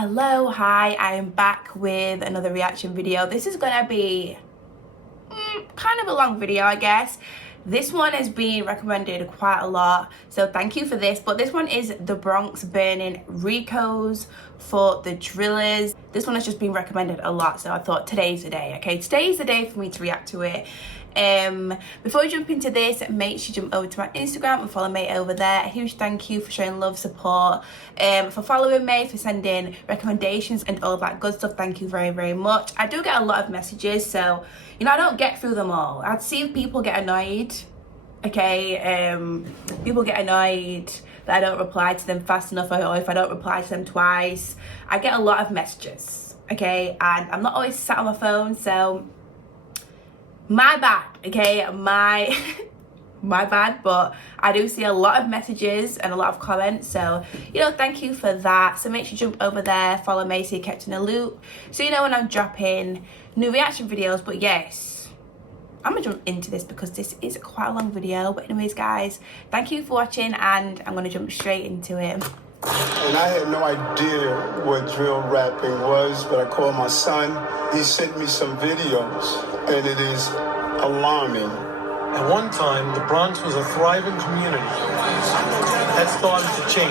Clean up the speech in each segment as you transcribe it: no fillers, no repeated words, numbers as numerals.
Hello, hi, I am back with another reaction video. This is gonna be kind of a long video, I guess. This one has been recommended quite a lot, so thank you for this. But this one is the Bronx burning RICOs for the drillers. This one has just been recommended a lot, so I thought today's the day. Okay, today's the day for me to react to it. Before we jump into this, make sure you jump over to my Instagram and follow me over there. A huge thank you for showing love, support, for following me, for sending recommendations and all that good stuff. Thank you very, very much. I do get a lot of messages, so you know, I don't get through them all. I'd see people get annoyed. Okay, people get annoyed that I don't reply to them fast enough, or if I don't reply to them twice. I get a lot of messages, okay, and I'm not always sat on my phone, so my bad, okay, my bad, but I do see a lot of messages and a lot of comments, so you know, thank you for that. So make sure you jump over there, follow me so you're kept in the loop, so you know when I'm dropping new reaction videos. But yes, I'm gonna jump into this because this is quite a long video. But anyways, guys, thank you for watching, and I'm gonna jump straight into it. And I had no idea what drill rapping was, but I called my son. He sent me some videos, and it is alarming. At one time, the Bronx was a thriving community. That started to change.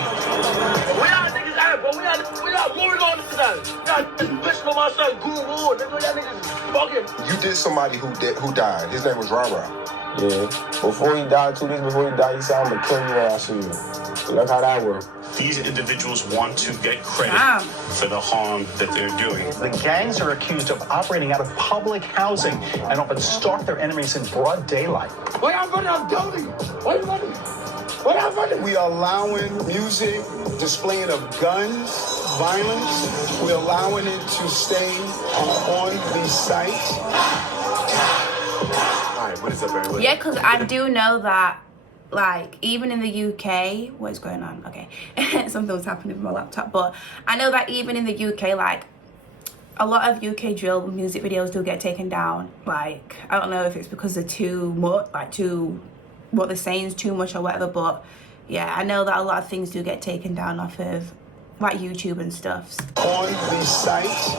We are niggas out, bro. We are moving on to that. We are bitching on my son, Guru. That niggas fucking. You did somebody who died. His name was Rara. Yeah. Before he died, 2 days before he died, he said, "I'm gonna kill you when I see you." Look how that worked. These individuals want to get credit for the harm that they're doing. The gangs are accused of operating out of public housing and often stalk their enemies in broad daylight. Why y'all running? I'm building. Why you running? Why y'all running? We are allowing music, displaying of guns, violence. We're allowing it to stay on these sites. All right, what is up, everybody? Yeah, because I do know that, like, even in the UK, what is going on? Okay, something was happening with my laptop, but I know that even in the UK, like, a lot of UK drill music videos do get taken down. Like, I don't know if it's because they're too much, like, what they're saying is too much or whatever, but yeah, I know that a lot of things do get taken down off of, like, YouTube and stuff. On these sites.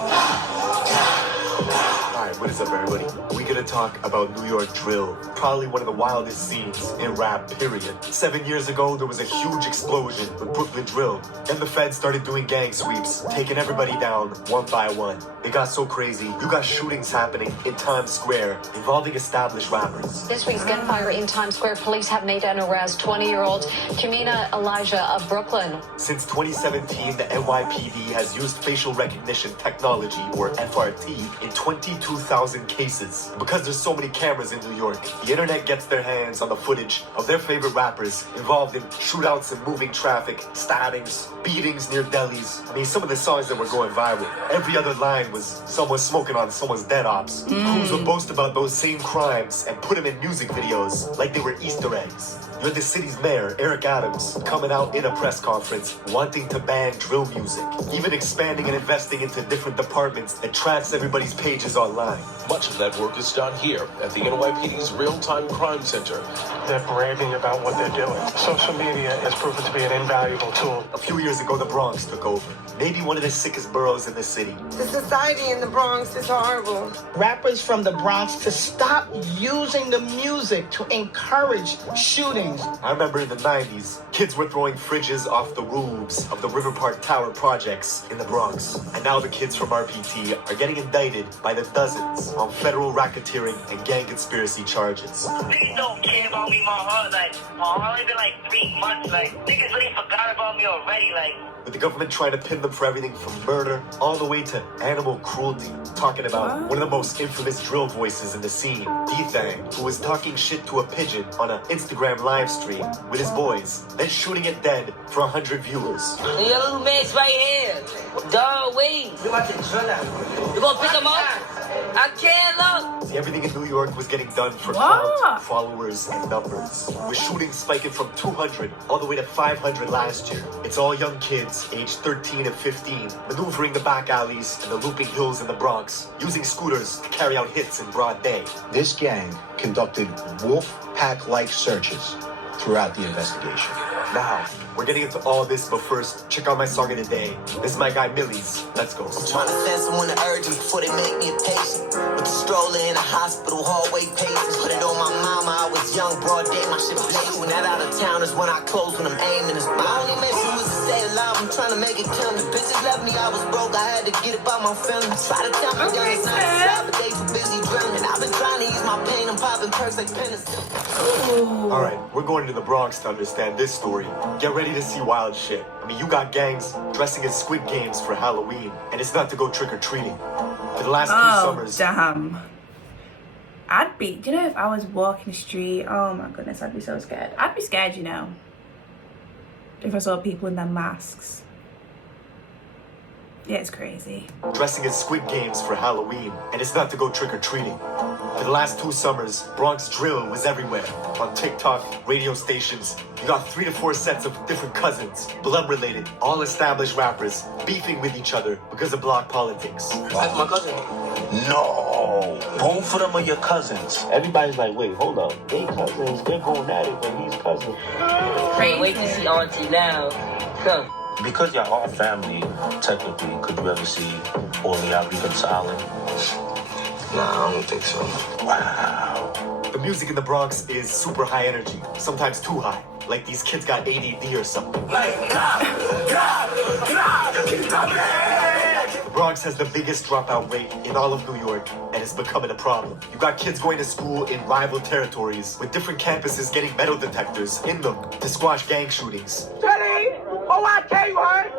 Alright, what is up, everybody? We're gonna talk about New York drill. Probably one of the wildest scenes in rap, period. 7 years ago, there was a huge explosion with Brooklyn drill. Then the feds started doing gang sweeps, taking everybody down one by one. It got so crazy, you got shootings happening in Times Square involving established rappers. This week's gunfire in Times Square, police have made an arrest. 20-year-old Kamina Elijah of Brooklyn. Since 2017, the NYPD has used facial recognition technology, or FRT, in 22,000 cases. Because there's so many cameras in New York, the internet gets their hands on the footage of their favorite rappers involved in shootouts and moving traffic, stabbings, beatings near delis. I mean, some of the songs that were going viral. Every other line was someone smoking on someone's dead ops. Crews would boast about those same crimes and put them in music videos like they were Easter eggs. You had the city's mayor, Eric Adams, coming out in a press conference wanting to ban drill music, even expanding and investing into different departments that tracks everybody's pages online. Much of that work is done here at the NYPD's Real-Time Crime Center. They're bragging about what they're doing. Social media has proven to be an invaluable tool. A few years ago, the Bronx took over. Maybe one of the sickest boroughs in the city. The society in the Bronx is horrible. Rappers from the Bronx to stop using the music to encourage shootings. I remember in the 90s, kids were throwing fridges off the roofs of the River Park Tower projects in the Bronx. And now the kids from RPT are getting indicted by the dozens on federal racketeering and gang conspiracy charges. Niggas don't care about me, my heart. Like, my heart been like 3 months. Like, niggas really forgot about me already. Like, with the government trying to pin them for everything from murder all the way to animal cruelty. Talking about one of the most infamous drill voices in the scene, D-Thang, who was talking shit to a pigeon on an Instagram live stream with his boys, then shooting it dead for 100 viewers. The little man's right here. Dog, wait. you about to drill out. You gonna pick him up? I can't look. See, everything in New York was getting done for clout, followers, and numbers. With shootings spiking from 200 all the way to 500 last year. It's all young kids, aged 13 and 15, maneuvering the back alleys and the looping hills in the Bronx, using scooters to carry out hits in broad day. This gang conducted wolf pack-like searches throughout the investigation. Now, we're getting into all this, but first, check out my song of the day. This is my guy Millie's. Let's go. I'm trying to send someone to urgent before they make me a patient. With the stroller in a hospital hallway pacing. Put it on my mama, I was young, broad day, my shit blazing. When that out of town is when I close, when I'm aiming. My only mission was to stay alive, I'm trying to make it kill me. Bitches left me, I was broke, I had to get it by my family. Try to tell me young, it's not a job, but they too busy drilling. I've been trying to ease my pain, I'm popping perks like penicillin. Alright, we're going to the Bronx to understand this story. Get ready to see wild shit. I mean, you got gangs dressing as Squid Games for Halloween, and it's not to go trick-or-treating. For the last 2 summers... damn. I'd be, you know, if I was walking the street, oh my goodness, I'd be so scared. I'd be scared, you know, if I saw people in their masks. Yeah, it's crazy. Dressing as Squid Games for Halloween, and it's not to go trick-or-treating. For the last 2 summers, Bronx drill was everywhere. On TikTok, radio stations, you got 3 to 4 sets of different cousins, blood-related, all established rappers, beefing with each other because of block politics. That's my cousin. No, both of them are your cousins. Everybody's like, wait, hold up. They cousins, they're going at it, but he's cousins. Can't wait to see Auntie now. Huh. Because y'all are family, technically, could you ever see all of y'all reconciling? Nah, I don't think so. Wow. The music in the Bronx is super high energy, sometimes too high. Like these kids got ADD or something. The Bronx has the biggest dropout rate in all of New York, and it's becoming a problem. You got kids going to school in rival territories, with different campuses getting metal detectors in them to squash gang shootings. Teddy! Oh, I tell you, heard?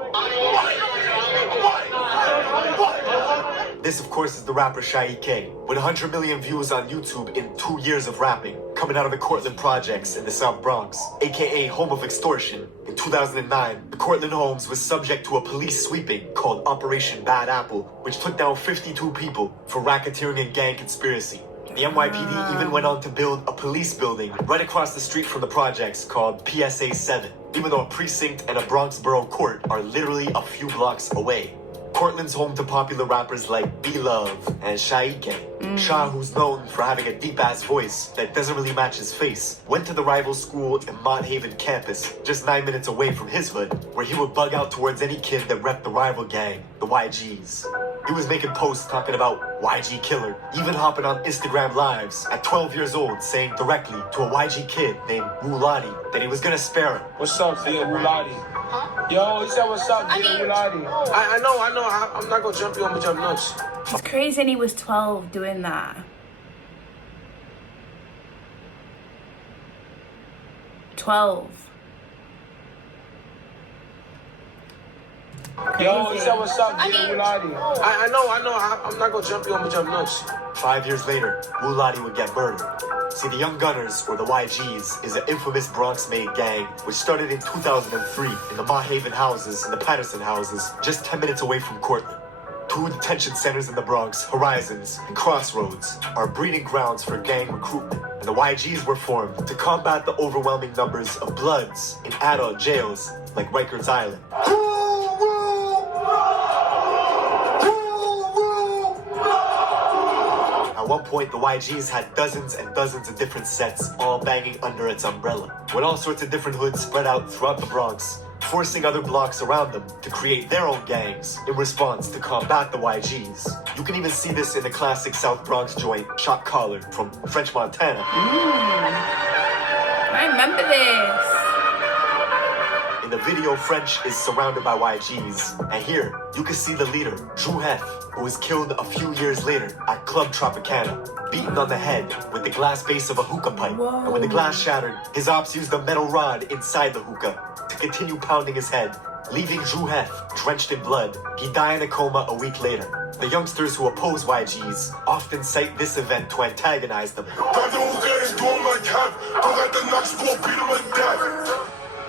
This, of course, is the rapper Shy K, with 100 million views on YouTube in 2 years of rapping, coming out of the Cortland Projects in the South Bronx, aka home of extortion. In 2009, the Cortland homes was subject to a police sweeping called Operation Bad Apple, which took down 52 people for racketeering and gang conspiracy. The NYPD even went on to build a police building right across the street from the projects called PSA 7, even though a precinct and a Bronx borough court are literally a few blocks away. Cortland's home to popular rappers like B-Love and Shaike. Shah, who's known for having a deep-ass voice that doesn't really match his face, went to the rival school in Mont Haven campus, just 9 minutes away from his hood, where he would bug out towards any kid that repped the rival gang, the YGs. He was making posts talking about YG killer, even hopping on Instagram lives at 12 years old, saying directly to a YG kid named Wuladi that he was gonna spare him. What's up, dear Wuladi? Yo, he said what's up, dear Wuladi? I know. I'm not gonna jump you on with your nuts. It's crazy, and he was 12 doing that. 12. Yo, he said what's up, dear Wuladi? I know. I'm not gonna jump you on with your nuts. 5 years later, Wuladi would get murdered. See, the Young Gunners, or the YGs, is an infamous Bronx-made gang which started in 2003 in the Mont Haven houses and the Patterson houses, just 10 minutes away from Cortland. 2 detention centers in the Bronx, Horizons and Crossroads, are breeding grounds for gang recruitment, and the YGs were formed to combat the overwhelming numbers of Bloods in adult jails like Rikers Island. At one point, the YGs had dozens and dozens of different sets, all banging under its umbrella, with all sorts of different hoods spread out throughout the Bronx, forcing other blocks around them to create their own gangs in response to combat the YGs. You can even see this in the classic South Bronx joint, Shot Caller, from French Montana. I remember this. In the video, French is surrounded by YGs, and here, you can see the leader, Drew Hef, who was killed a few years later at Club Tropicana, beaten on the head with the glass base of a hookah pipe. Whoa. And when the glass shattered, his ops used a metal rod inside the hookah to continue pounding his head, leaving Drew Hef drenched in blood. He died in a coma a week later. The youngsters who oppose YGs often cite this event to antagonize them.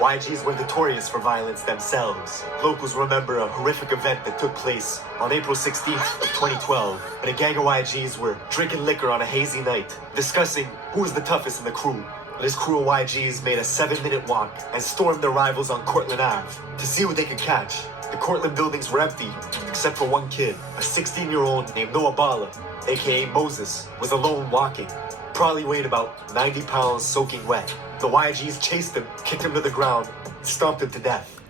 YGs were notorious for violence themselves. Locals remember a horrific event that took place on April 16th of 2012, when a gang of YGs were drinking liquor on a hazy night, discussing who was the toughest in the crew. This crew of YGs made a 7-minute walk and stormed their rivals on Cortland Ave to see who they could catch. The Cortland buildings were empty, except for one kid, a 16-year-old named Noah Bala, aka Moses, was alone walking. Probably weighed about 90 pounds soaking wet. The YGs chased him, kicked him to the ground, stomped him to death.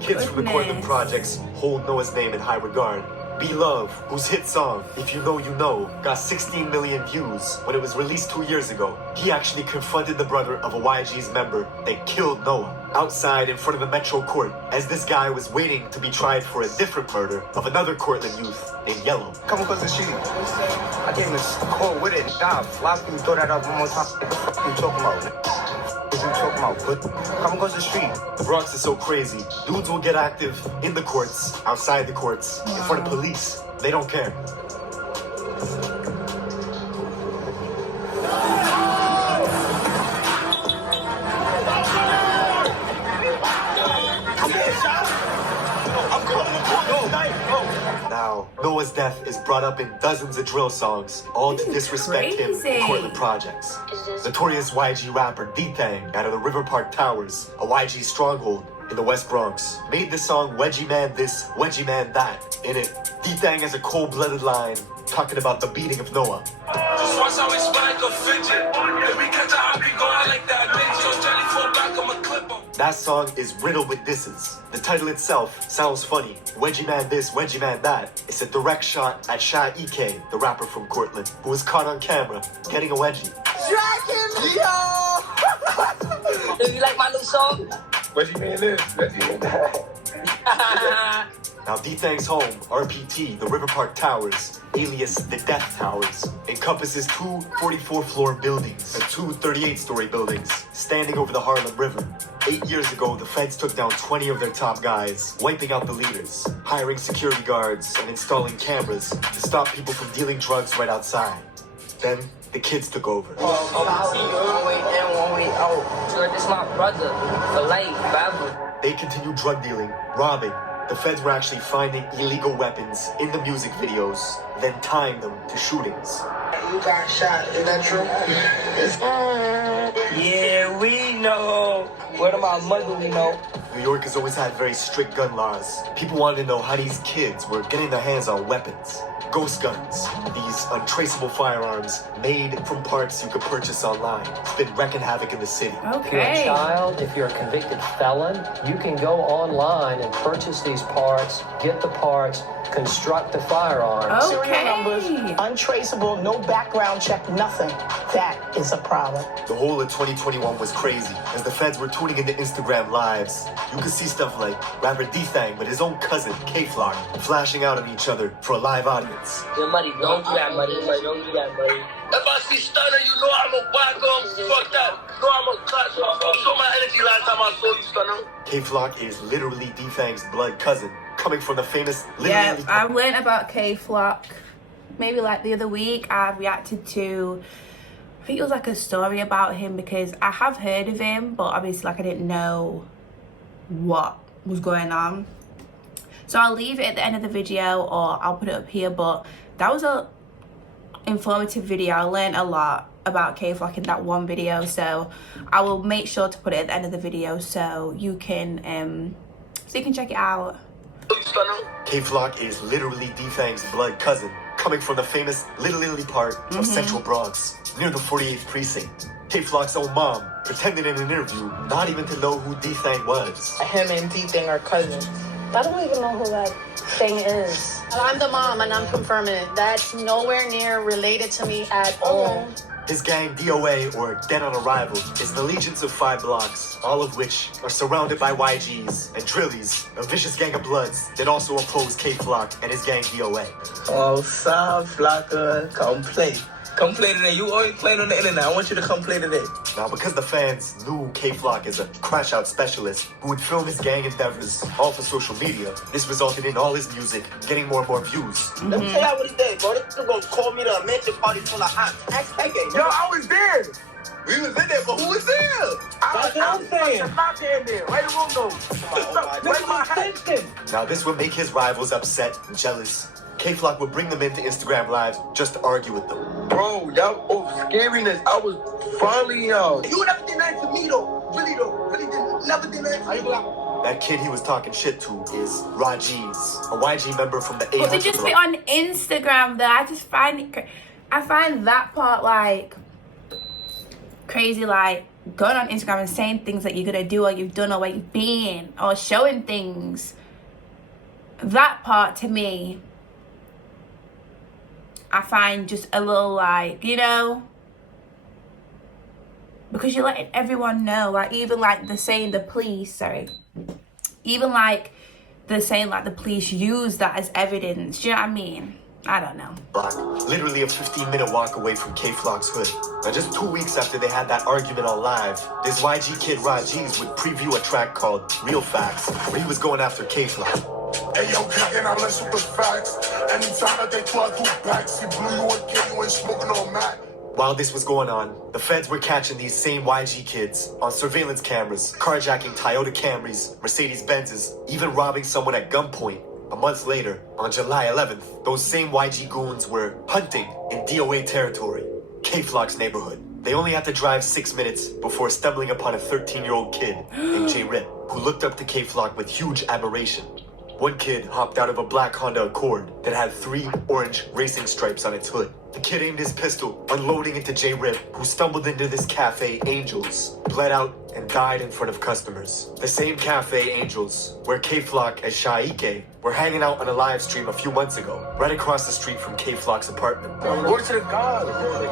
Kids from the Cortland projects hold Noah's name in high regard. Be Love, whose hit song, If You Know, You Know, got 16 million views when it was released 2 years ago. He actually confronted the brother of a YG's member that killed Noah outside in front of the Metro Court as this guy was waiting to be tried for a different murder of another Cortland youth named Yellow. Come across the street. I came to court with it. God, why can you throw that up one more time? What the fuck are you talking about? What are you talking about? But come across the street. The Bronx is so crazy. Dudes will get active in the courts, outside the courts, in front of police. They don't care. Now, Noah's death is brought up in dozens of drill songs, all to disrespect him in Cortland projects. Notorious YG rapper D-Thang out of the River Park Towers, a YG stronghold in the West Bronx, made the song Wedgie Man This, Wedgie Man That. In it, D-Thang has a cold-blooded line talking about the beating of Noah. Just watch how we spike a fidget. If we catch a hobby going like that, bitch, so Jelly fall back on my clip. That song is riddled with disses. The title itself sounds funny. Wedgie Man This, Wedgie Man That. It's a direct shot at Sha EK, the rapper from Cortland, who was caught on camera getting a wedgie. Dragon, yo! Do you like my new song? Wedgie Man This, Wedgie Man That. Now, D-Thang's home, RPT, the River Park Towers, alias the Death Towers, encompasses two 44-floor buildings and two 38-story buildings standing over the Harlem River. 8 years ago, the feds took down 20 of their top guys, wiping out the leaders, hiring security guards, and installing cameras to stop people from dealing drugs right outside. Then, the kids took over. One way in, one way out. So this my brother, for life, forever. They continued drug dealing, robbing. The feds were actually finding illegal weapons in the music videos, then tying them to shootings. You got shot, is that true? Yeah, we know. What about mother we know? New York has always had very strict gun laws. People wanted to know how these kids were getting their hands on weapons. Ghost guns, these untraceable firearms made from parts you could purchase online, have been wreaking havoc in the city. If you're a child, if you're a convicted felon, you can go online and purchase these parts, get the parts, construct the firearms. Serial numbers, untraceable, no background check, nothing. That is a problem. The whole of 2021 was crazy. As the feds were tuning into Instagram lives, you could see stuff like rapper D-Thang with his own cousin, K-Flock, flashing out on each other for a live audience. Your money, don't do that, money. Don't do that, money. If I see Stunner, you know I'm a whack him. Fuck that. You know I'm a cut. So I saw my energy last time I saw you, Stunner. K-Flock is literally D-Thang's blood cousin, coming from the famous... Yeah, I learned about K-Flock maybe like the other week. I reacted to, I think it was like a story about him because I have heard of him, but obviously like I didn't know what was going on. So I'll leave it at the end of the video or I'll put it up here, but that was a informative video. I learned a lot about K-Flock in that one video, so I will make sure to put it at the end of the video so you can check it out. K-Flock is literally D-Thang's blood cousin, coming from the famous Little Italy part of Central Bronx, near the 48th precinct. K-Flock's own mom pretended in an interview not even to know who D-Thang was. Him and D-Thang are cousins. I don't even know who that thing is. I'm the mom and I'm confirming it. That's nowhere near related to me at all. His gang DOA, or Dead on Arrival, is an allegiance of 5 blocks, all of which are surrounded by YGs and Drillies, a vicious gang of bloods that also oppose K-Flock and his gang DOA. Oh, Sam Flocker, come play. Come play today. You always playing on the internet. I want you to come play today. Now, because the fans knew K-Flock as a crash-out specialist who would film his gang endeavors all for social media, this resulted in all his music getting more and more views. Let me tell you what he did, bro. This nigga gonna call me to a mention party full of hot. Ask that game. Yo, I was there. We was in there, but who was there? That's what I'm saying. I'm not in there. Where the room goes? Now, this would make his rivals upset and jealous. K-Flock would bring them into Instagram lives just to argue with them. Bro, y'all, scariness. I was finally, You never did that to me, though. Really, though. Really did never did that. That kid he was talking shit to is Rajiz, a YG member from the 800 But they just be on Instagram though. I just find it I find that part like crazy, like going on Instagram and saying things that you're gonna do or you've done or where you've been or showing things. That part to me, I find just a little like, you know, because you're letting everyone know, like even like they're saying the police, even like they're saying like the police use that as evidence. Do you know what I mean? I don't know. Literally a 15-minute walk away from K-Flock's hood. Now, just 2 weeks after they had that argument on live, this YG kid Rajiz would preview a track called Real Facts, where he was going after K-Flock. Hey, yo, can I listen with facts? Anytime that they try to backs, he blew you a kid, you ain't smoking on Mac. While this was going on, the feds were catching these same YG kids on surveillance cameras, carjacking Toyota Camrys, Mercedes-Benzes, even robbing someone at gunpoint. A month later, on July 11th, those same YG goons were hunting in DOA territory, K-Flock's neighborhood. They only had to drive 6 minutes before stumbling upon a 13-year-old kid named J-Rip, who looked up to K-Flock with huge admiration. One kid hopped out of a black Honda Accord that had 3 orange racing stripes on its hood. The kid aimed his pistol, unloading into J-Rip, who stumbled into this cafe, Angels, bled out, and died in front of customers. The same cafe, Angels, where K-Flock and Shaike were hanging out on a live stream a few months ago, right across the street from K-Flock's apartment. Go to the God.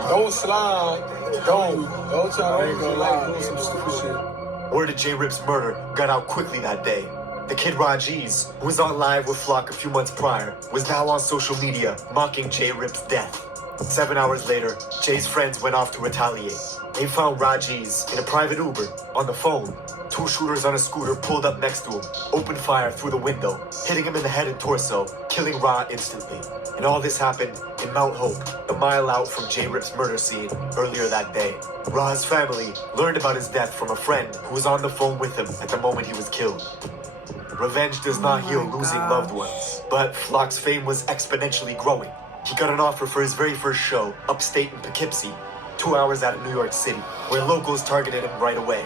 Don't slide. Don't try to lie. Do some stupid shit. Word of J-Rip's murder got out quickly that day. The kid Rajiz, who was on live with Flock a few months prior, was now on social media mocking J-Rip's death. 7 hours later, Jay's friends went off to retaliate. They found Rajiz in a private Uber on the phone. 2 shooters on a scooter pulled up next to him, opened fire through the window, hitting him in the head and torso, killing Ra instantly. And all this happened in Mount Hope, a mile out from J-Rip's murder scene earlier that day. Ra's family learned about his death from a friend who was on the phone with him at the moment he was killed. Revenge does not heal losing loved ones, but Flock's fame was exponentially growing. He got an offer for his very first show, upstate in Poughkeepsie, 2 hours out of New York City, where locals targeted him right away.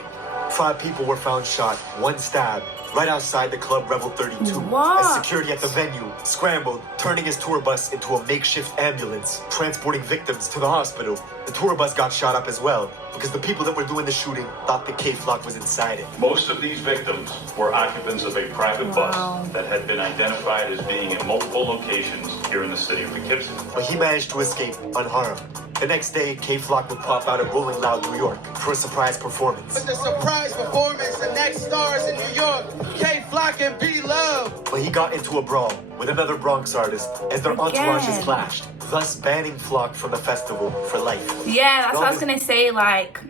5 people were found shot, 1 stabbed, right outside the club Revel 32. As security at the venue scrambled, turning his tour bus into a makeshift ambulance, transporting victims to the hospital. The tour bus got shot up as well, because the people that were doing the shooting thought the K-Flock was inside it. Most of these victims were occupants of a private bus that had been identified as being in multiple locations here in the city of Poughkeepsie. But he managed to escape unharmed. The next day, K-Flock would pop out of Rolling Loud, New York for a surprise performance. With the surprise performance, the next stars in New York, K-Flock and B-Love. But he got into a brawl with another Bronx artist as their entourages clashed, thus banning Flock from the festival for life. Yeah, that's what I was gonna say, like,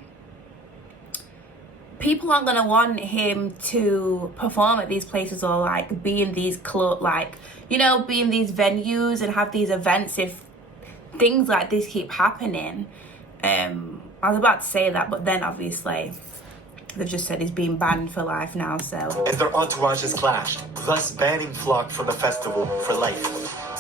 people aren't gonna want him to perform at these places or like be in these clubs, like, you know, be in these venues and have these events if things like this keep happening. I was about to say that, but then obviously they've just said he's being banned for life now, so. As their entourages clashed, thus banning Flock from the festival for life.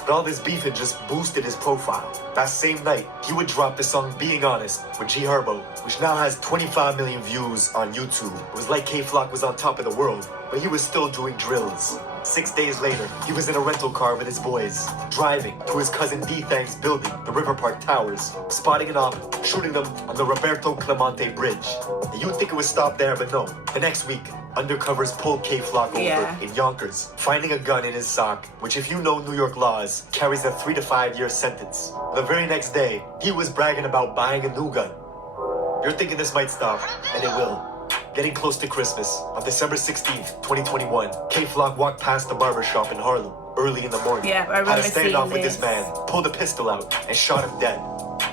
But all this beef had just boosted his profile. That same night, he would drop the song Being Honest with G Herbo, which now has 25 million views on YouTube. It was like K-Flock was on top of the world, but he was still doing drills. 6 days later, he was in a rental car with his boys, driving to his cousin D-Thang's building, the River Park Towers, spotting an op, shooting them on the Roberto Clemente Bridge. And you'd think it would stop there, but no. The next week, undercovers pulled K-Flock over in Yonkers, finding a gun in his sock, which if you know New York laws, carries a 3 to 5 year sentence. The very next day, he was bragging about buying a new gun. You're thinking this might stop, and it will. Getting close to Christmas, on December 16th, 2021, K-Flock walked past the barber shop in Harlem early in the morning. Yeah, I remember had a standoff seeing with this man, pulled a pistol out, and shot him dead.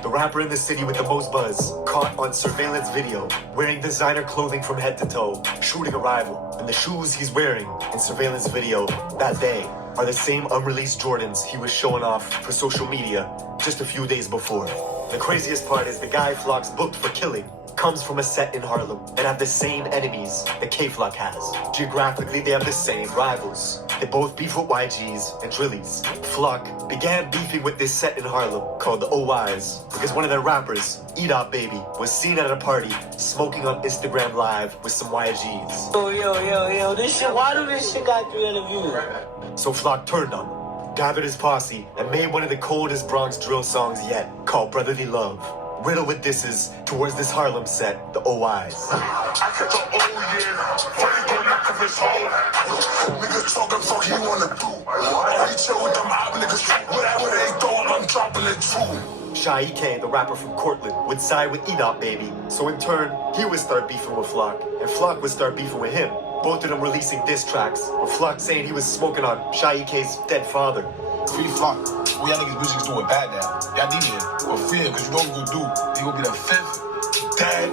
The rapper in the city with the most buzz, caught on surveillance video, wearing designer clothing from head to toe, shooting a rival. And the shoes he's wearing in surveillance video that day are the same unreleased Jordans he was showing off for social media just a few days before. The craziest part is the guy Flock's booked for killing comes from a set in Harlem and have the same enemies that K-Flock has. Geographically, they have the same rivals. They both beef with YGs and Drillies. Flock began beefing with this set in Harlem called the OYs because one of their rappers, Edop Baby, was seen at a party smoking on Instagram Live with some YGs. Yo, this shit, why do this shit got 300 views? So Flock turned on him. gathered his posse, and made one of the coldest Bronx drill songs yet, called Brotherly Love. Riddled with disses towards this Harlem set, the OIs. I catch a Why you gon' knock off his hole? Niggas talking, fuck he wanna do. I chill with them mob niggas, whatever they thought, I'm dropping it too. Shy K, the rapper from Cortland, would side with E-Dot Baby, so in turn, he would start beefing with Flock, and Flock would start beefing with him. Both of them releasing diss tracks, with Flock saying he was smoking on Shy K's dead father. Free Flock. All y'all niggas music's doing bad now. Y'all need him. But free him, because you know what we're gonna do. He gonna be the 5th dad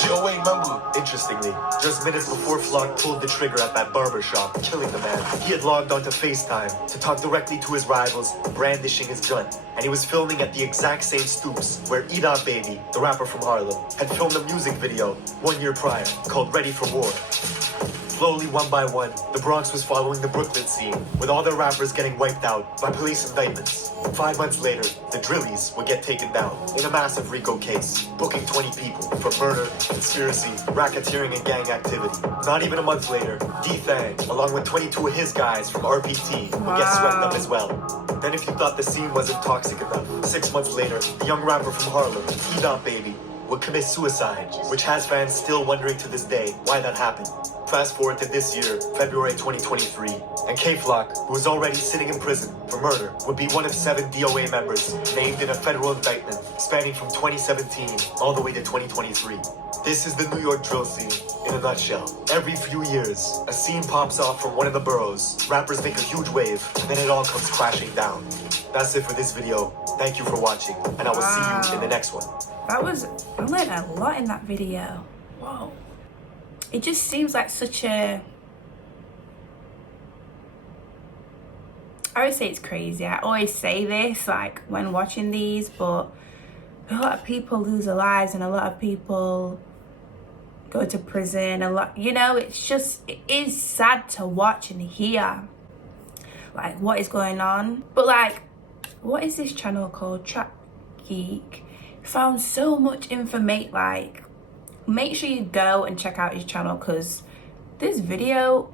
DOA member. Interestingly, just minutes before Flock pulled the trigger at that barber shop, killing the man, he had logged onto FaceTime to talk directly to his rivals, brandishing his gun. And he was filming at the exact same stoops where E-Dot Baby, the rapper from Harlem, had filmed a music video 1 year prior called Ready for War. Slowly, one by one, the Bronx was following the Brooklyn scene, with all their rappers getting wiped out by police indictments. 5 months later, the Drillies would get taken down in a massive RICO case, booking 20 people for murder, conspiracy, racketeering, and gang activity. Not even a month later, D-Thang, along with 22 of his guys from RPT, would get swept up as well. Then if you thought the scene wasn't toxic enough, 6 months later, the young rapper from Harlem, E-Dot Baby, would commit suicide, which has fans still wondering to this day why that happened. Fast forward to this year, February 2023, and K-Flock, who was already sitting in prison for murder, would be one of 7 DOA members named in a federal indictment spanning from 2017 all the way to 2023. This is the New York drill scene in a nutshell. Every few years, a scene pops off from one of the boroughs, rappers make a huge wave, and then it all comes crashing down. That's it for this video. Thank you for watching, and I will see you in the next one. I learned a lot in that video. Whoa. It just seems like such a... I always say it's crazy. I always say this, like, when watching these, but a lot of people lose their lives and a lot of people go to prison. A lot, you know, it's just, it is sad to watch and hear, like, what is going on. But, like, what is this channel called? Trap Geek. Found so much information. Like, make sure you go and check out his channel, because this video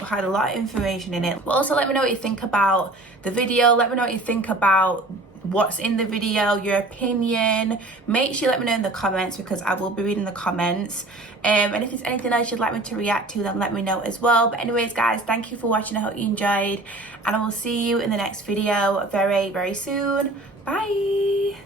had a lot of information in it. But also, let me know what you think about the video. Let me know what you think about what's in the video, your opinion. Make sure you let me know in the comments, because I will be reading the comments. And if there's anything else you'd like me to react to, then let me know as well. But anyways, guys, thank you for watching. I hope you enjoyed, and I will see you in the next video very, very soon. Bye.